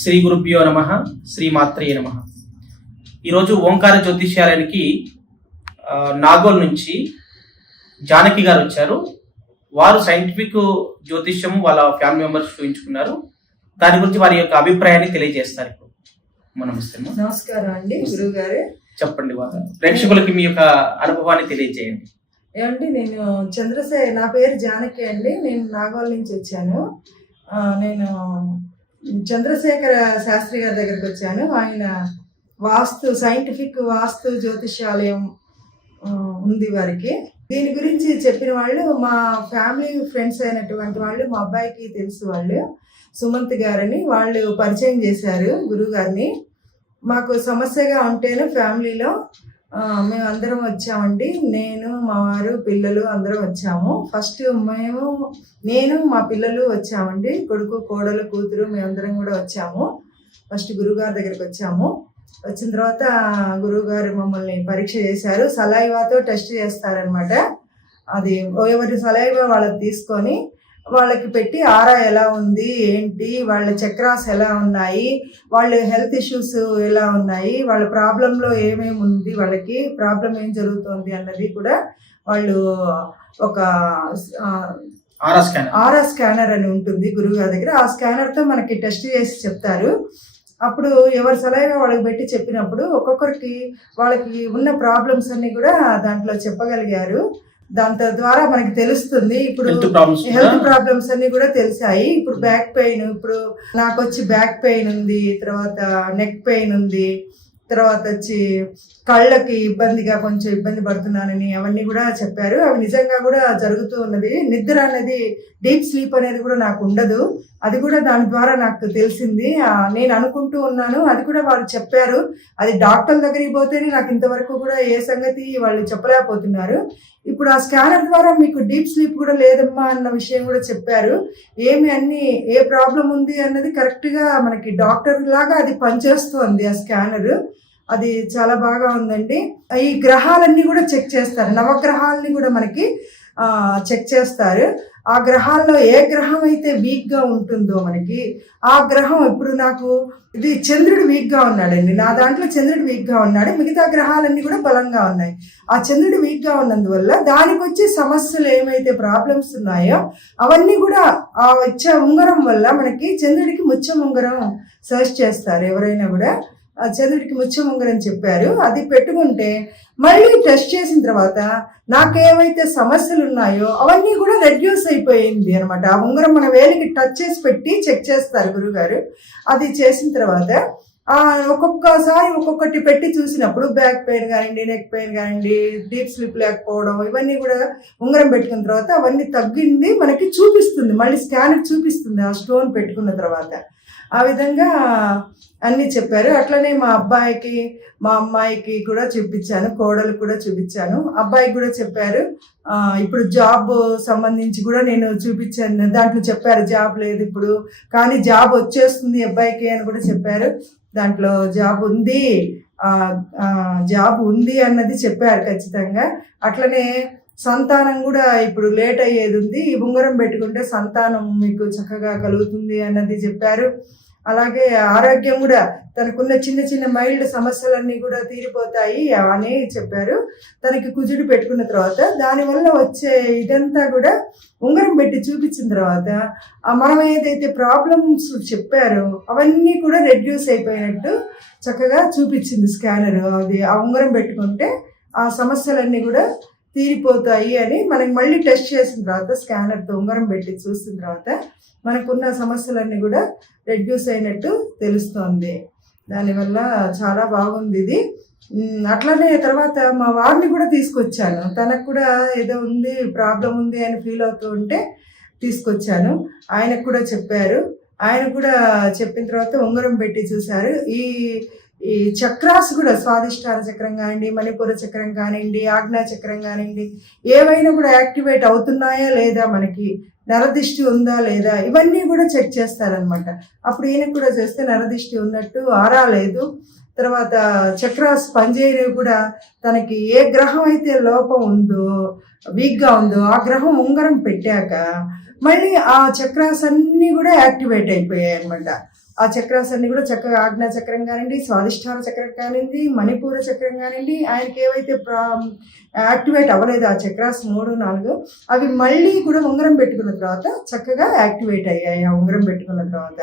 శ్రీ గురుభ్యో నమ శ్రీ మాత్రయ నమ. ఈరోజు ఓంకార జ్యోతిష్యాలయానికి నాగోల్ నుంచి జానకి గారు వచ్చారు. వారు సైంటిఫిక్ జ్యోతిష్యం వాళ్ళ ఫ్యామిలీ మెంబర్స్ చూపించుకున్నారు. దాని గురించి వారి యొక్క అభిప్రాయాన్ని తెలియజేస్తారు ఇప్పుడు. మనం నమస్కారం అండి గురువు గారు చెప్పండి వారు ప్రేక్షకులకి మీ యొక్క అనుభవాన్ని తెలియజేయండి. ఏమండి నేను చంద్రశే నా పేరు జానకి అండి. నేను నాగోల్ నుంచి వచ్చాను. నేను చంద్రశేఖర శాస్త్రి గారి దగ్గరికి వచ్చాను. ఆయన వాస్తు సైంటిఫిక్ వాస్తు జ్యోతిష్యాలయం ఉంది వారికి. దీని గురించి చెప్పిన వాళ్ళు మా ఫ్యామిలీ ఫ్రెండ్స్ అయినటువంటి వాళ్ళు మా అబ్బాయికి తెలుసు వాళ్ళు. సుమంత్ గారని వాళ్ళు పరిచయం చేశారు గురువు గారిని మాకు సమస్యగా ఉంటేనే ఫ్యామిలీలో మేము అందరం వచ్చామండి. నేను మా వారు పిల్లలు అందరం వచ్చాము. ఫస్ట్ మేము నేను మా పిల్లలు వచ్చామండి. కొడుకు కోడలు కూతురు మేమందరం కూడా వచ్చాము. ఫస్ట్ గురువుగారి దగ్గరికి వచ్చాము. వచ్చిన తర్వాత గురువుగారు మమ్మల్ని పరీక్ష చేశారు. సలైవాతో టెస్ట్ చేస్తారనమాట అది ఎవరి సలైవా వాళ్ళకి తీసుకొని వాళ్ళకి పెట్టి ఆరా ఎలా ఉంది ఏంటి వాళ్ళ చక్రాస్ ఎలా ఉన్నాయి వాళ్ళ హెల్త్ ఇష్యూస్ ఎలా ఉన్నాయి వాళ్ళ ప్రాబ్లంలో ఏమేమి ఉంది వాళ్ళకి ప్రాబ్లం ఏం జరుగుతుంది అన్నది కూడా వాళ్ళు ఒక ఆరా స్కానర్. అని ఉంటుంది గురువు గారి దగ్గర. ఆ స్కానర్తో మనకి టెస్ట్ చేసి చెప్తారు. అప్పుడు ఎవరి సలహా వాళ్ళకి పెట్టి చెప్పినప్పుడు ఒక్కొక్కరికి వాళ్ళకి ఉన్న ప్రాబ్లమ్స్ అన్ని కూడా దాంట్లో చెప్పగలిగారు. దాంతో ద్వారా మనకి తెలుస్తుంది. ఇప్పుడు హెల్త్ ప్రాబ్లమ్స్ హెల్త్ ప్రాబ్లమ్స్ అన్ని కూడా తెలిసాయి. ఇప్పుడు బ్యాక్ పెయిన్ ఇప్పుడు నాకు వచ్చి బ్యాక్ పెయిన్ ఉంది తర్వాత నెక్ పెయిన్ ఉంది తర్వాత వచ్చి కళ్ళకి ఇబ్బందిగా కొంచెం ఇబ్బంది పడుతున్నానని అవన్నీ కూడా చెప్పారు. అవి నిజంగా కూడా జరుగుతూ ఉన్నది. నిద్ర అనేది డీప్ స్లీప్ అనేది కూడా నాకు ఉండదు. అది కూడా దాని ద్వారా నాకు తెలిసింది. నేను అనుకుంటూ ఉన్నాను. అది కూడా వాళ్ళు చెప్పారు. అది డాక్టర్ దగ్గరికి పోతేనే నాకు ఇంతవరకు కూడా ఏ సంగతి వాళ్ళు చెప్పలేకపోతున్నారు. ఇప్పుడు ఆ స్కానర్ ద్వారా మీకు డీప్ స్లీప్ కూడా లేదమ్మా అన్న విషయం కూడా చెప్పారు. ఏమి అన్ని ఏ ప్రాబ్లం ఉంది అన్నది కరెక్ట్గా మనకి డాక్టర్ లాగా అది పనిచేస్తుంది ఆ స్కానర్. అది చాలా బాగా ఉందండి. ఈ గ్రహాలన్నీ కూడా చెక్ చేస్తారు. నవగ్రహాలని కూడా మనకి చెక్ చేస్తారు. ఆ గ్రహాల్లో ఏ గ్రహం అయితే వీక్గా ఉంటుందో మనకి ఆ గ్రహం ఇప్పుడు నాకు ఇది చంద్రుడు వీక్గా ఉన్నాడండి. నా దాంట్లో చంద్రుడు వీక్గా ఉన్నాడు. మిగతా గ్రహాలన్నీ కూడా బలంగా ఉన్నాయి. ఆ చంద్రుడు వీక్గా ఉన్నందువల్ల దానికి వచ్చే సమస్యలు ఏమైతే ప్రాబ్లమ్స్ ఉన్నాయో అవన్నీ కూడా ఆ వచ్చే ఉంగరం వల్ల మనకి చంద్రుడికి ముచ్చం ఉంగరం సర్చ్ చేస్తారు. ఎవరైనా కూడా చదువుడికి చంద్రుడికి ముత్యం ఉంగరం చెప్పారు. అది పెట్టుకుంటే మళ్ళీ టెస్ట్ చేసిన తర్వాత నాకేమైతే సమస్యలు ఉన్నాయో అవన్నీ కూడా రెడ్యూస్ అయిపోయింది అనమాట ఆ ఉంగరం మన వేలికి టచ్ చేసి పెట్టి చెక్ చేస్తారు గురుగారు. అది చేసిన తర్వాత ఒక్కొక్కసారి ఒక్కొక్కటి పెట్టి చూసినప్పుడు బ్యాక్ పెయిన్ కానివ్వండి నెక్ పెయిన్ కానివ్వండి డీప్ స్లిప్ లేకపోవడం ఇవన్నీ కూడా ఉంగరం పెట్టుకున్న తర్వాత అవన్నీ తగ్గింది మనకి చూపిస్తుంది. మళ్ళీ స్కానర్ చూపిస్తుంది ఆ స్టోన్ పెట్టుకున్న తర్వాత. ఆ విధంగా అన్నీ చెప్పారు. అట్లనే మా అబ్బాయికి మా అమ్మాయికి కూడా చూపించాను. కోడలు కూడా చూపించాను. అబ్బాయికి కూడా చెప్పారు. ఇప్పుడు జాబ్ సంబంధించి కూడా నేను చూపించాను. దాంట్లో చెప్పారు జాబ్ లేదు ఇప్పుడు. కానీ జాబ్ వచ్చేస్తుంది అబ్బాయికి అని కూడా చెప్పారు. దాంట్లో జాబ్ ఉంది. జాబ్ ఉంది అన్నది చెప్పారు ఖచ్చితంగా. అట్లనే సంతానం కూడా ఇప్పుడు లేట్ అయ్యేది ఉంది. ఈ ఉంగరం పెట్టుకుంటే సంతానం మీకు చక్కగా కలుగుతుంది అన్నది చెప్పారు. అలాగే ఆరోగ్యం కూడా తనకున్న చిన్న చిన్న మైల్డ్ సమస్యలన్నీ కూడా తీరిపోతాయి అని చెప్పారు. తనకి కుజుడు పెట్టుకున్న తర్వాత దానివల్ల వచ్చే ఇదంతా కూడా ఉంగరం పెట్టి చూపించిన తర్వాత ఆ మనం ఏదైతే ప్రాబ్లమ్స్ చెప్పారో అవన్నీ కూడా రెడ్యూస్ అయిపోయినట్టు చక్కగా చూపించింది స్కానర్ అది ఆ ఉంగరం పెట్టుకుంటే ఆ సమస్యలన్నీ కూడా తీరిపోతాయి అని మనకి మళ్ళీ టెస్ట్ చేసిన తర్వాత స్కానర్తో ఉంగరం పెట్టి చూసిన తర్వాత మనకున్న సమస్యలన్నీ కూడా రెడ్యూస్ అయినట్టు తెలుస్తోంది. దానివల్ల చాలా బాగుంది ఇది. అట్లనే తర్వాత మా వారిని కూడా తీసుకొచ్చాను. తనకు కూడా ఏదో ఉంది ప్రాబ్లం ఉంది అని ఫీల్ అవుతూ ఉంటే తీసుకొచ్చాను. ఆయనకు కూడా చెప్పారు. ఆయన కూడా చెప్పిన తర్వాత ఉంగరం పెట్టి చూశారు. ఈ ఈ చక్రాస్ కూడా స్వాదిష్టాన చక్రం కానివ్వండి మణిపూర చక్రం కానివ్వండి ఆజ్ఞా చక్రం కానివ్వండి ఏవైనా కూడా యాక్టివేట్ అవుతున్నాయా లేదా మనకి నరదిష్టి ఉందా లేదా ఇవన్నీ కూడా చెక్ చేస్తారనమాట అప్పుడు ఈయనకు కూడా చేస్తే నరదిష్టి ఉన్నట్టు ఆరా లేదు తర్వాత చక్రాస్ పనిచేయని కూడా తనకి ఏ గ్రహం అయితే లోపం ఉందో వీక్గా ఉందో ఆ గ్రహం ఉంగరం పెట్టాక మళ్ళీ ఆ చక్రాస్ అన్నీ కూడా యాక్టివేట్ అయిపోయాయి అనమాట ఆ చక్రాస్ అన్ని కూడా చక్కగా ఆజ్ఞా చక్రం కానివ్వండి స్వాదిష్టార చక్రం కానివ్వండి మణిపూర చక్రం కానివ్వండి ఆయనకి ఏవైతే యాక్టివేట్ అవ్వలేదు ఆ చక్రాస్ మూడు నాలుగు అవి మళ్ళీ కూడా ఉంగరం పెట్టుకున్న తర్వాత చక్కగా యాక్టివేట్ అయ్యాయి ఆ ఉంగరం పెట్టుకున్న తర్వాత.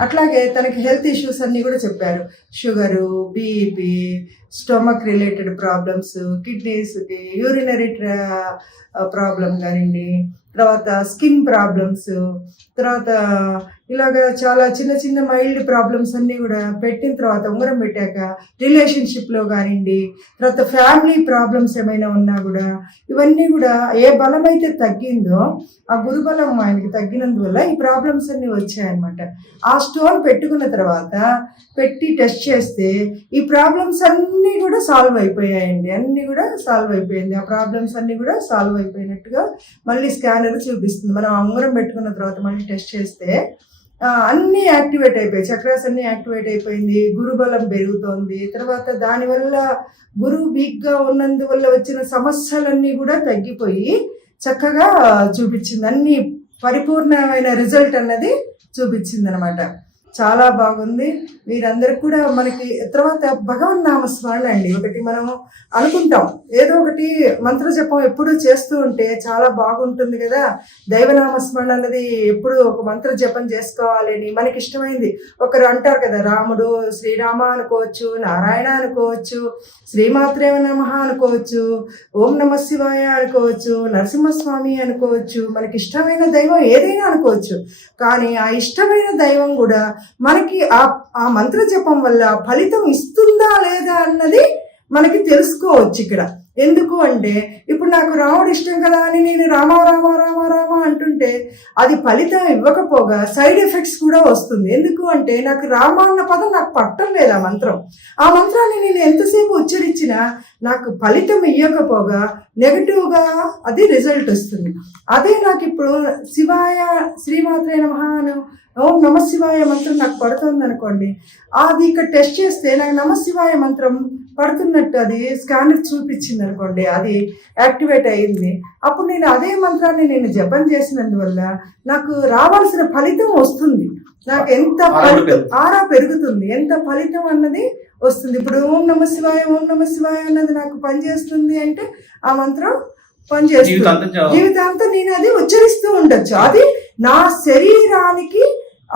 అట్లాగే తనకి హెల్త్ ఇష్యూస్ అన్నీ కూడా చెప్పారు. Sugar BP stomach related problems కిడ్నీస్కి urinary problem కానివ్వండి తర్వాత స్కిన్ ప్రాబ్లమ్స్ తర్వాత ఇలాగ చాలా చిన్న చిన్న మైల్డ్ ప్రాబ్లమ్స్ అన్నీ కూడా పెట్టిన తర్వాత ఉంగరం పెట్టాక రిలేషన్షిప్లో కానివ్వండి తర్వాత ఫ్యామిలీ ప్రాబ్లమ్స్ ఏమైనా ఉన్నా కూడా ఇవన్నీ కూడా ఏ బలం అయితే తగ్గిందో ఆ గురుబలం ఆయనకి తగ్గినందువల్ల ఈ ప్రాబ్లమ్స్ అన్నీ వచ్చాయన్నమాట. ఆ స్టోన్ పెట్టుకున్న తర్వాత పెట్టి టెస్ట్ చేస్తే ఈ ప్రాబ్లమ్స్ అన్నీ కూడా సాల్వ్ అయిపోయాయండి. అన్నీ కూడా సాల్వ్ అయిపోయింది. ఆ ప్రాబ్లమ్స్ అన్నీ కూడా సాల్వ్ అయిపోయినట్టుగా మళ్ళీ స్కానర్ చూపిస్తుంది. మనం ఉంగరం పెట్టుకున్న తర్వాత మళ్ళీ టెస్ట్ చేస్తే అన్నీ యాక్టివేట్ అయిపోయాయి. చక్రాస్ అన్నీ యాక్టివేట్ అయిపోయింది. గురుబలం పెరుగుతోంది. తర్వాత దానివల్ల గురువు వీక్గా ఉన్నందువల్ల వచ్చిన సమస్యలన్నీ కూడా తగ్గిపోయి చక్కగా చూపించింది. అన్ని పరిపూర్ణమైన రిజల్ట్ అన్నది చూపించింది అనమాట చాలా బాగుంది. మీరందరికి కూడా మనకి తర్వాత భగవన్ నామస్మరణ అండి ఒకటి మనం అనుకుంటాం. ఏదో ఒకటి మంత్ర జపం ఎప్పుడు చేస్తూ ఉంటే చాలా బాగుంటుంది కదా. దైవనామస్మరణ అనేది అన్నది ఎప్పుడు ఒక మంత్ర జపం చేసుకోవాలి అని మనకి ఇష్టమైంది ఒకరు అంటారు కదా రాముడు శ్రీరామ అనుకోవచ్చు నారాయణ అనుకోవచ్చు శ్రీమాత్రేవ నమ అనుకోవచ్చు ఓం నమ శివాయ అనుకోవచ్చు నరసింహస్వామి అనుకోవచ్చు. మనకి ఇష్టమైన దైవం ఏదైనా అనుకోవచ్చు. కానీ ఆ ఇష్టమైన దైవం కూడా మనకి ఆ ఆ మంత్ర జపం వల్ల ఫలితం ఇస్తుందా లేదా అన్నది మనకి తెలుసుకోవచ్చు ఇక్కడ. ఎందుకు అంటే ఇప్పుడు నాకు రాముడు ఇష్టం కదా అని నేను రామ రామ రామ రామ అంటుంటే అది ఫలితం ఇవ్వకపోగా సైడ్ ఎఫెక్ట్స్ కూడా వస్తుంది. ఎందుకు అంటే నాకు రామ అన్న పదం నాకు పట్టం లేదు ఆ మంత్రం. ఆ మంత్రాన్ని నేను ఎంతసేపు ఉచ్చరించినా నాకు ఫలితం ఇవ్వకపోగా నెగటివ్గా అది రిజల్ట్ వస్తుంది. అదే నాకు ఇప్పుడు శివాయ శ్రీమాత్రే నమః ఓం నమ శివాయ మంత్రం నాకు పడుతుంది అనుకోండి. అది ఇక్కడ టెస్ట్ చేస్తే నాకు నమ శివాయ మంత్రం పడుతున్నట్టు అది స్కానర్ చూపించింది అనుకోండి అది యాక్టివేట్ అయింది. అప్పుడు నేను అదే మంత్రాన్ని నేను జపం చేసినందువల్ల నాకు రావాల్సిన ఫలితం వస్తుంది. నాకు ఎంత ఫలితం పెరుగుతుంది. ఆరా పెరుగుతుంది. ఎంత ఫలితం అన్నది వస్తుంది. ఇప్పుడు ఓం నమ శివాయ ఓం నమ శివాయ అన్నది నాకు పనిచేస్తుంది అంటే ఆ మంత్రం పనిచేస్తుంది. జీవితాంతం నేను అది ఉచ్చరిస్తూ ఉండొచ్చు. అది నా శరీరానికి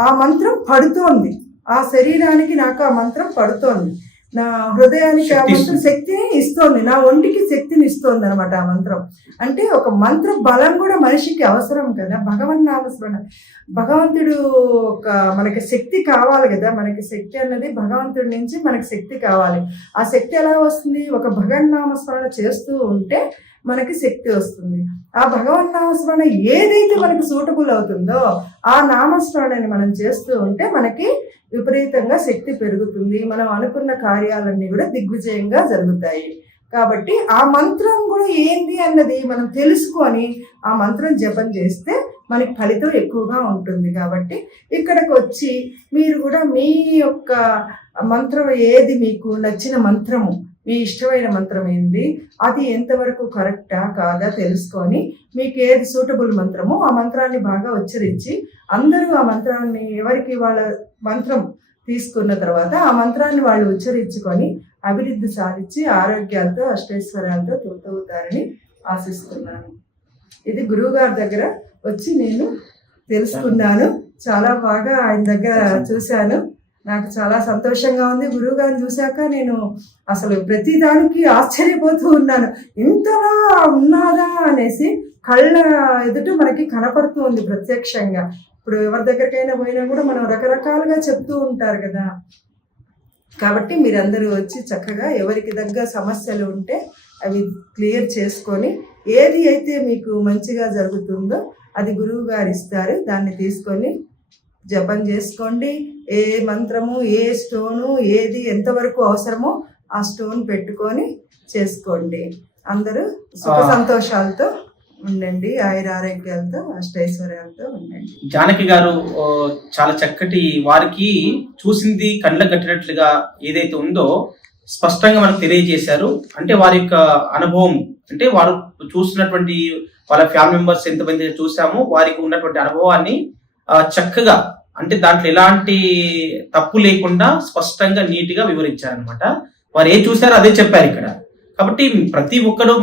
ఆ మంత్రం పడుతోంది. ఆ శరీరానికి నాకు ఆ మంత్రం పడుతోంది. నా హృదయానికి ఆ మంత్రం. శక్తిని ఇస్తోంది. నా ఒంటికి శక్తిని ఇస్తోంది అనమాట ఆ మంత్రం. అంటే ఒక మంత్ర బలం కూడా మనిషికి అవసరం కదా. భగవన్ నామస్మరణ భగవంతుడు ఒక మనకి శక్తి కావాలి కదా. మనకి శక్తి అన్నది భగవంతుడి నుంచి మనకి శక్తి కావాలి. ఆ శక్తి ఎలా వస్తుంది? ఒక భగవన్ నామస్మరణ చేస్తూ ఉంటే మనకి శక్తి వస్తుంది. ఆ భగవన్ నామస్మరణ ఏదైతే మనకి సూటబుల్ అవుతుందో ఆ నామస్మరణని మనం చేస్తూ ఉంటే మనకి విపరీతంగా శక్తి పెరుగుతుంది. మనం అనుకున్న కార్యాలన్నీ కూడా దిగ్విజయంగా జరుగుతాయి. కాబట్టి ఆ మంత్రం కూడా ఏంది అన్నది మనం తెలుసుకొని ఆ మంత్రం జపం చేస్తే మనకి ఫలితం ఎక్కువగా ఉంటుంది. కాబట్టి ఇక్కడికి వచ్చి మీరు కూడా మీ యొక్క మంత్రం ఏది మీకు నచ్చిన మంత్రము మీ ఇష్టమైన మంత్రం ఏంది? అది ఎంతవరకు కరెక్టా కాదా తెలుసుకొని మీకు ఏది సూటబుల్ మంత్రమో ఆ మంత్రాన్ని బాగా ఉచ్చరించి అందరూ ఆ మంత్రాన్ని ఎవరికి వాళ్ళ మంత్రం తీసుకున్న తర్వాత ఆ మంత్రాన్ని వాళ్ళు ఉచ్చరించుకొని అభివృద్ధి సాధించి ఆరోగ్యాలతో అష్టైశ్వర్యాలతో తోటవుతారని ఆశిస్తున్నాను. ఇది గురువు గారి దగ్గర వచ్చి నేను తెలుసుకున్నాను. చాలా బాగా ఆయన దగ్గర చూశాను. నాకు చాలా సంతోషంగా ఉంది. గురువు గారిని చూశాక నేను అసలు ప్రతిదానికి ఆశ్చర్యపోతూ ఉన్నాను. ఇంతలా ఉన్నాదా అనేసి కళ్ళ ఎదుట మనకి కనపడుతూ ఉంది ప్రత్యక్షంగా. ఇప్పుడు ఎవరి దగ్గరికైనా పోయినా కూడా మనం రకరకాలుగా చెప్తూ ఉంటారు కదా. కాబట్టి మీరందరూ వచ్చి చక్కగా ఎవరికి దగ్గర సమస్యలు ఉంటే అవి క్లియర్ చేసుకొని ఏది అయితే మీకు మంచిగా జరుగుతుందో అది గురువు గారు ఇస్తారు. దాన్ని తీసుకొని జపం చేసుకోండి. ఏ మంత్రము ఏ స్టోను ఏది ఎంతవరకు అవసరమో ఆ స్టోన్ పెట్టుకొని చేసుకోండి. అందరూ సుఖ. సంతోషాలతో ఉండండి. ఆయుర ఆరోగ్యాలతో అష్టైశ్వర్యాలతో ఉండండి. జానకి గారు చాలా చక్కటి వారికి చూసింది కళ్ళ కట్టినట్లుగా ఏదైతే ఉందో స్పష్టంగా మనకు తెలియజేశారు. అంటే వారి యొక్క అనుభవం అంటే వారు చూసినటువంటి వాళ్ళ ఫ్యామిలీ మెంబర్స్ ఎంతమంది చూసామో వారికి ఉన్నటువంటి అనుభవాన్ని చక్కగా అంటే దాంట్లో ఎలాంటి తప్పు లేకుండా స్పష్టంగా నీట్గా వివరించారనమాట వారు ఏం చూసారో అదే చెప్పారు ఇక్కడ. కాబట్టి ప్రతి ఒక్కరు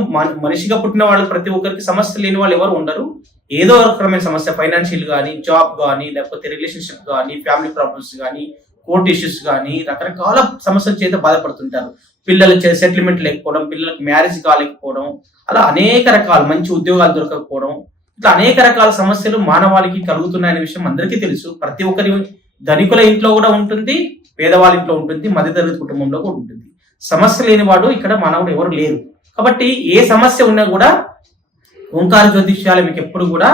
మనిషిగా పుట్టిన వాళ్ళు ప్రతి ఒక్కరికి సమస్య లేని వాళ్ళు ఎవరు ఉండరు. ఏదో రకమైన సమస్య ఫైనాన్షియల్ కానీ జాబ్ కానీ లేకపోతే రిలేషన్షిప్ కానీ ఫ్యామిలీ ప్రాబ్లమ్స్ కానీ కోర్ట్ ఇష్యూస్ కానీ రకరకాల సమస్యల చేత బాధపడుతుంటారు. పిల్లల సెటిల్మెంట్ లేకపోవడం పిల్లలకు మ్యారేజ్ కాలేకపోవడం అలా అనేక రకాల మంచి ఉద్యోగాలు దొరకకపోవడం ఇట్లా అనేక రకాల సమస్యలు మానవాళికి కలుగుతున్నాయనే విషయం అందరికీ తెలుసు. ప్రతి ఒక్కరి ధనికుల ఇంట్లో కూడా ఉంటుంది పేదవాళ్ళ ఇంట్లో ఉంటుంది మధ్యతరగతి కుటుంబంలో కూడా ఉంటుంది. సమస్య లేనివాడు ఇక్కడ మానవుడు ఎవరు లేరు. కాబట్టి ఏ సమస్య ఉన్నా కూడా ఓంకార జ్యోతిష్యాలు మీకు ఎప్పుడు కూడా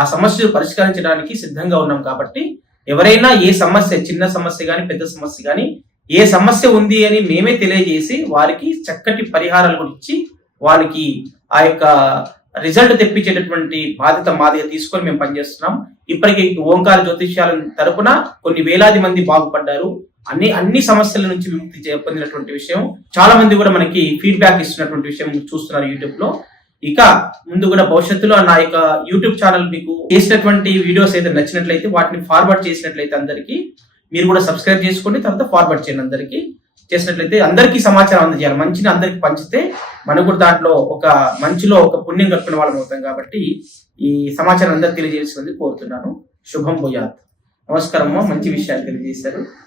ఆ సమస్యను పరిష్కరించడానికి సిద్ధంగా ఉన్నాం కాబట్టి ఎవరైనా ఏ సమస్య చిన్న సమస్య కానీ పెద్ద సమస్య కానీ ఏ సమస్య ఉంది అని మేమే తెలియజేసి వారికి చక్కటి పరిహారాలు ఇచ్చి వారికి ఆ యొక్క రిజల్ట్ తెప్పించేటటువంటి బాధ్యత మాదిగా తీసుకొని మేము పనిచేస్తున్నాం. ఇప్పటికీ ఓంకార జ్యోతిష్యాల తరపున కొన్ని వేలాది మంది బాగుపడ్డారు. అన్ని అన్ని సమస్యల నుంచి విముక్తి పొందినటువంటి విషయం. చాలా మంది కూడా మనకి ఫీడ్బ్యాక్ ఇస్తున్నటువంటి విషయం చూస్తున్నారు యూట్యూబ్లో. ఇక ముందు కూడా భవిష్యత్తులో నా యొక్క యూట్యూబ్ ఛానల్ మీకు చేసినటువంటి వీడియోస్ అయితే నచ్చినట్లయితే వాటిని ఫార్వర్డ్ చేసినట్లయితే అందరికీ మీరు కూడా సబ్స్క్రైబ్ చేసుకోండి తర్వాత ఫార్వర్డ్ చేయండి అందరికీ. చేసినట్లయితే అందరికీ సమాచారం అందజేయాలి. మంచిని అందరికి పంచితే మనకు కూడా దాంట్లో ఒక మంచిలో ఒక పుణ్యం కలిపిన వాళ్ళం అవుతాం కాబట్టి ఈ సమాచారం అందరికి తెలియజేసి కోరుతున్నాను. శుభం భూయాత్. నమస్కారం మంచి విషయాలు తెలియజేశారు.